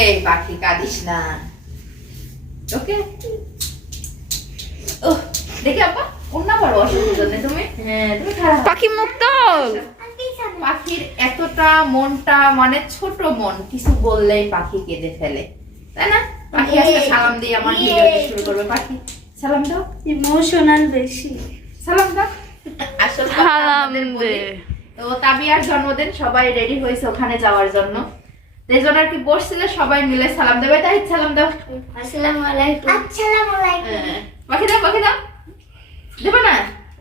এই পাখি কাঁদিস না। ওকে ও দেখে আপা অসুবিধা তুমি? হ্যাঁ তুমি খারাপ। পাখি মুক্ত। পাখির এতটা মনটা মানে ছোট মন কিছু বললেই পাখি কেঁদে ফেলে। তাই না? পাখি আজকে সালাম দিয়ে আমার ভিডিও শুরু করবে। পাখি সালাম দাও। ইমোশনাল বেশি। সালাম দাও। আসল সালাম দে। তো তাবিয়ার জন্মদিন সবাই রেডি হয়েছে ওখানে যাওয়ার জন্য। জন্য আর কি বসছিল সবাই মিলে সালাম দেবে তাই সালাম দাও। আসসালামু আলাইকুম। আসসালামু আলাইকুম। হ্যাঁ। পাখি দাও পাখি দাও। দেবে না?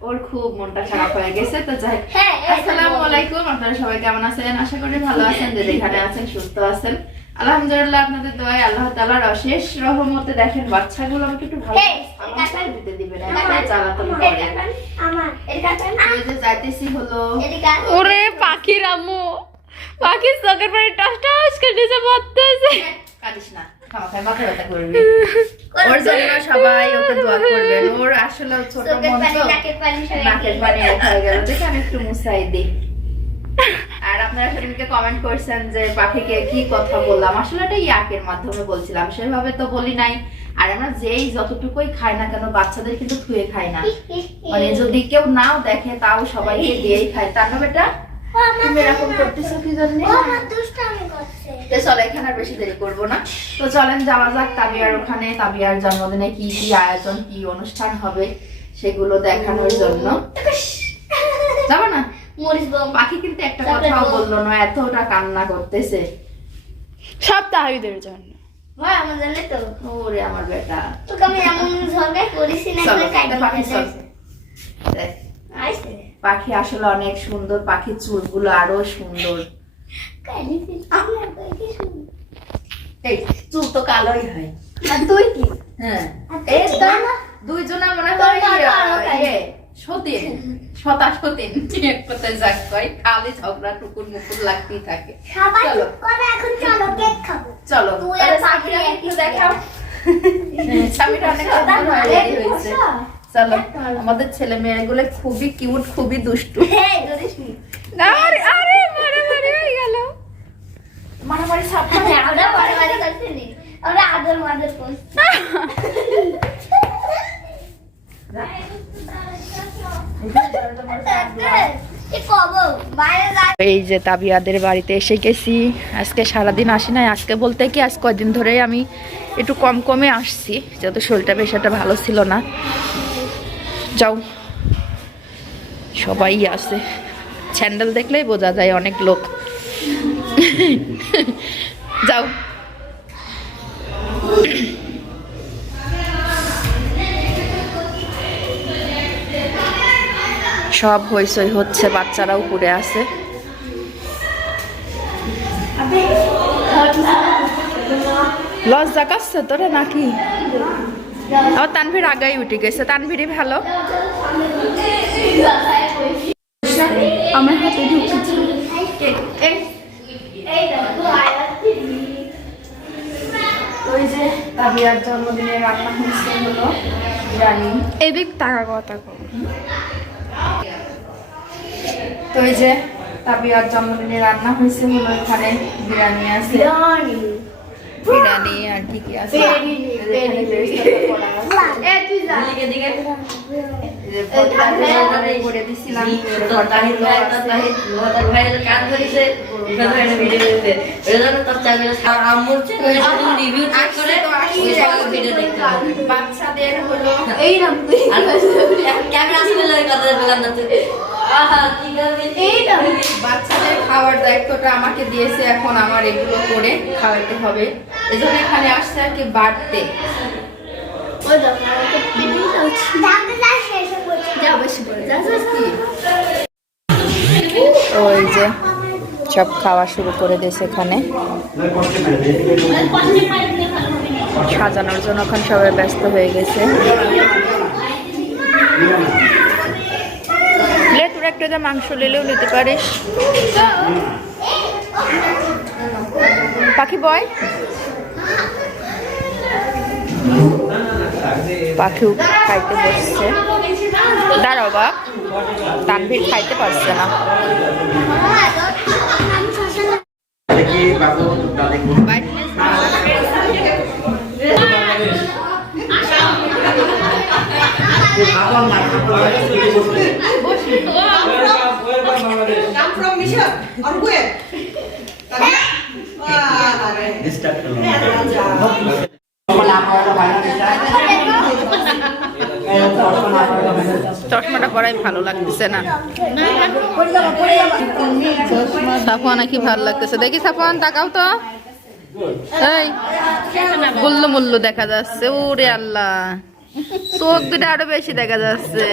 ওর খুব মনটা খারাপ হয়ে গেছে তো যাই। হ্যাঁ আসসালামু আলাইকুম আপনারা সবাই কেমন আছেন? আশা করি ভালো আছেন যে যেখানে আছেন সুস্থ আছেন। আলহামদুলিল্লাহ আপনাদের দোয়ায় আল্লাহ তাআলার অশেষ রহমতে দেখেন বাচ্চাগুলো আমাকে একটু ভালো দিতে জ্বালাতন করে। আমার। যাইতেছি হলো। ওরে পাখির আম্মু। পাখির চোখের পানি টস টস করে নিচে পড়তেছে কাঁদিস না। খামাখাই মাথা ব্যথা করবি ওর জন্য সবাই ওকে দোয়া করবেন। ওর আসলে ছোট চোখের মন পানি তো নাকের পানি সরে নাকের পানি হয়ে গেল। দেখে আমি একটু মুছাই দিই। আর আপনারা সেদিনকে কমেন্ট করছেন যে পাখিকে কি কথা বললাম। আসলে এটা ইয়াকের মাধ্যমে বলছিলাম। সেভাবে তো বলি নাই। আর আমরা যেই যতটুকুই খাই না কেন বাচ্চাদের কিন্তু খুয়ে খাই না। মানে যদি কেউ নাও দেখে তাও সবাইকে দিয়েই খায়। তার না বেটা তুমি এরকম করতেছো কি জন্য? ও আমার দুষ্টামি করছে। তো চলো এখানে আর বেশি দেরি করব না। তো চলেন যাওয়া যাক তাবিয়ার ওখানে। তাবিয়ার জন্মদিনে কি কি আয়োজন কি অনুষ্ঠান হবে সেগুলো দেখানোর জন্য। যাব না? মরিস পাখি কিন্তু একটা কথাও বলল না এতটা কান্না করতেছে। সব তাহিদের জন্য। ভাই আমার জন্য তো। ওরে আমার বেটা। তোকে আমি এমন ঝগড়া করিস না পাখি আসলে অনেক সুন্দর পাখির চুলগুলো আরও সুন্দর। এই চুল তো কালোই হয়। আর তুই কি? হ্যাঁ? দুইজনা মনে হয় ইয়ে। ইয়ে, সতীন শতা সতীন। এক কথায় যাক কয় খালি ঝগড়া টুকুর মুকুর লাগতেই থাকে। চলো। চুপ এখন চলো কেক খাব। চলো। তুই আর একটু দেখাও। অনেক হয়ে হয়েছে। চলো আমাদের ছেলে মেয়েগুলো খুবই কিউট খুবই দুষ্টু। হেই ধরিস নি। আরে আরে মারে মারে হয়ে এই যে তাবিয়াদের বাড়িতে এসে গেছি। আজকে সারাদিন আসি নাই। আজকে বলতে কি আজ কয়দিন ধরেই আমি একটু কম কমে আসছি যেহেতু শরীরটা বেশ একটা ভালো ছিল না। যাও। সবাই আসে। স্যান্ডেল দেখলেই বোঝা যায় অনেক লোক। যাও। সব হইসই হচ্ছে বাচ্চারা উপরে আছে। লজ্জা কাচ্ছে তোরে নাকি? আমার তানভীর আগাই উঠে গেছে। তানভীরই ভালো। আমার হাতে ঢুকেছে এই ওই যে তাবিয়ার জন্মদিনে রান্না হচ্ছে হলো জানি। এদিক টাকা কথা তো ওই যে তাবিয়ার জন্মদিনে রান্না হয়েছে হলো এখানে বিরিয়ানি আছে। বিরিয়ানি আর কি কি আছে এখানে বেরেস্তাটা এই আসছে। বাচ্চাদের হলো এই নাম তুই বাচ্চাদের খাওয়ার দায়িত্বটা আমাকে দিয়েছে এখন আমার এগুলো করে খাওয়াতে হবে। এজন্য এখানে আসছে আর কি বাড়তে। ওই যে সব খাওয়া শুরু করে দিয়েছে এখানে। সাজানোর জন্য ওখানে সবাই ব্যস্ত হয়ে গেছে। এক মাংস নিলেও নিতে পারিস পাখি বয়? পাখি খাইতে বসছে। দাঁড়াও বা তানভীর খাইতে পারছে না। চশমাটা পরাই ভালো লাগতেছে না। সাফওয়ান কি ভালো লাগতেছে। দেখি সাফওয়ান, তাকাও তো। এই, গুল্লু দেখা যাচ্ছে। ওরে আল্লাহ, চোখ দুটা আরও বেশি দেখা যাচ্ছে।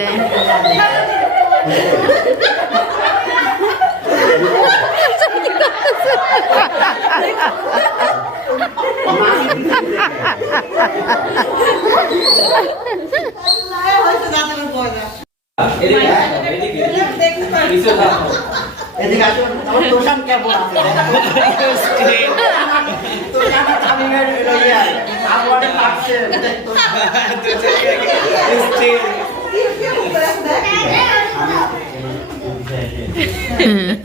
এদিকে আসুন আমার তোষান কেমন আছে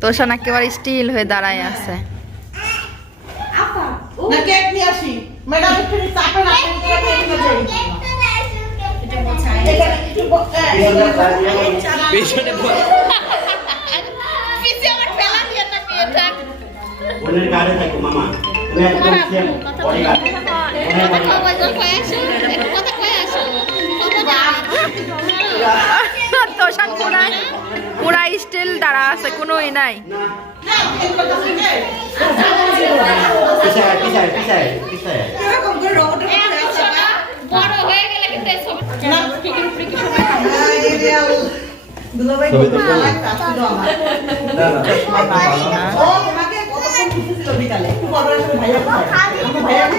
তোষান একেবারে স্টিল হয়ে দাঁড়ায় আছে। না, কেক এ, দাঁড়া আছে কোনো ই নাই ভাইয়া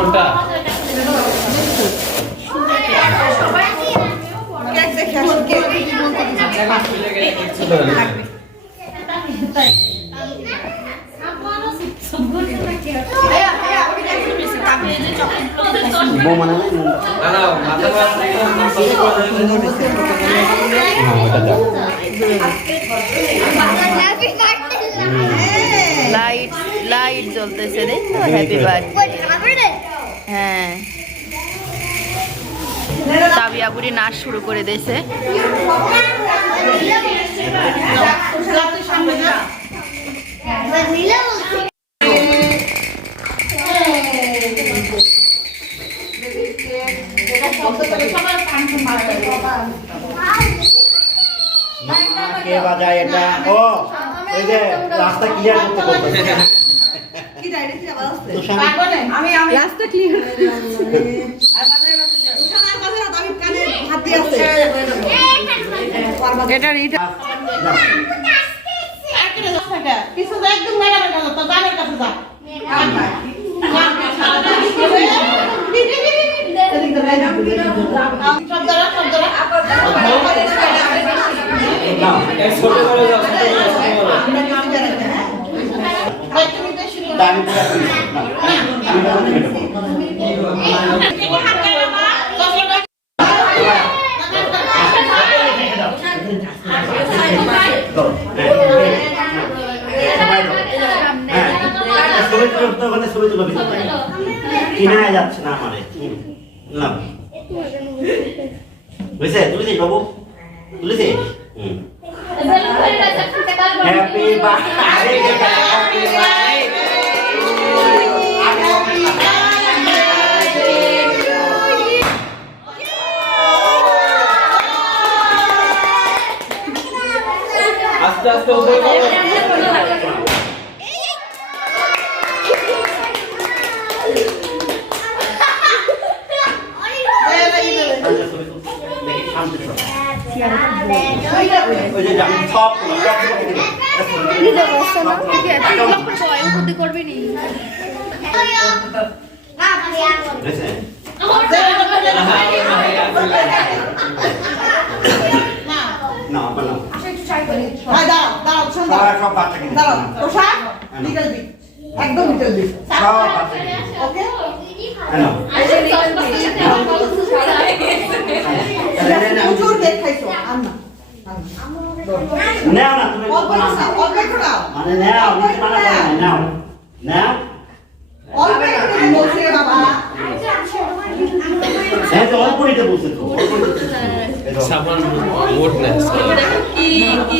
হ্যাঁ। লাইট লাইট জ্বলতেছে তো হ্যাপি বার্থডে হ্যাঁ। তাবিয়াবুড়ি নাচ শুরু করে দিয়েছে। কে বাজায় এটা? ও। ওই যে রাস্তা ক্লিয়ার করতে আমি রাস্তা ক্লিয়ার আছে এটা কিছু একদম ম্যাডামের কাছে তো জানের কাছে যা। শব্দরা শব্দরা কিনায় যাচ্ছে না আমারে হুম। নাও। হয়েছে বাবু তুলেছিস হুম হ্যাপি বার্থডে হ্যাপি আস্তে আস্তে উপরে করো। দেখি শান্তি ওই যে আমি সব সব সব ঠিক আছে তুই ব্লগ করব এই বুদ্ধি করবি নি বুঝেছেন? না বানাও হ্যাঁ, দাঁড়াও, দাঁড়াও, শোন, সবাই দাঁড়াও। সব দাঁড়াও। প্রসাদ, bit, একদম little bit, সব? প্রচুর কেক খাইছো, আর না। নেও তুমি অল্প নাও, নাও। মানে নেও মানা নেও। নেও। অল্প একটু তুমি বলছি রে বাবা। হ্যাঁ তো অল্প নিতে বলছে তো। সাবান মোট না কি কি